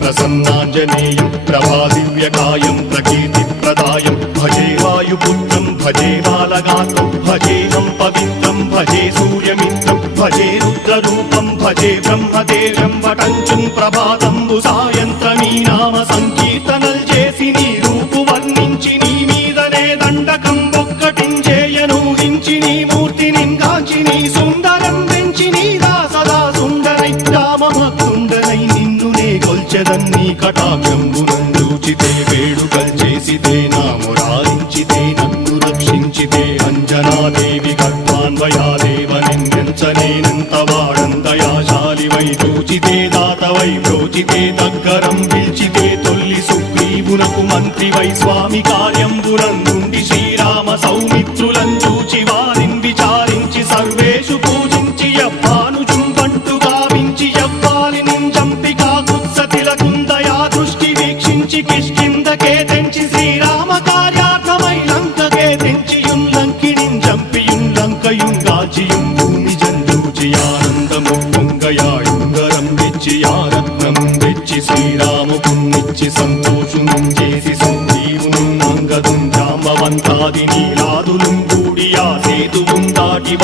ప్రసన్నాంజనేయం ప్రభాదివ్యకాయం ప్రకీర్తిప్రదాయం భజే వాయుపుత్రం భజే బాలగాత్రం భజేహం పవిత్రం భజే సూర్యమిత్రం భజే రుద్రరూపం భజే బ్రహ్మదేవం వటంచుం ప్రభాతంబు సాయంత్రమీ నామ సంకీర్తనల్ చేసి నీ రూపు వర్ణించి నీ మీదనే దండకం ఒక్కటించేయనూహించి నీ మూర్తిని గాంచి నీ సుందరం పెంచి నీ దాసదా సుందరై రామభక్తుండనై నిన్నునే కొల్చెదన్నీ కటాక్షంబునందూచితే వేడుకల్ చేసితే నా మురారించితే నన్ను రక్షించితే అంజనాదేవి గర్భాన్వయాదేవ నిందించనేనంత వాడందయాశాలివై చూచితే దాతవై బ్రోచితే దగ్గరం పిలిచితే తొల్లి సుగ్రీవునకు మంత్రివై స్వామి కార్యంబునందుండి శ్రీరామ సౌమిత్రులం చూచి వారిని విచారించి సర్వేషు పూజించి యవ్వానుజుంబంటు గావించి యవ్వాలిని చంపి కాకుత్సతిలకుందయా దృష్టి వీక్షించి కిష్కిందకే తెంచి శ్రీరామ కార్యార్థమై లంకకే తెంచియుం లంకిణిం చంపియుం లంకయుం గాచియుం భూమి జందూచి ఆనందము పొంగయాయుంగరం తెచ్చి ఆరత్నం తెచ్చి శ్రీరాముకున్నిచ్చి సంతోషునం చేసి సుగ్రీవును అంగదుం జాంబవంతాది నీలాదులుం కూడి ఆ సేతువుం దాటి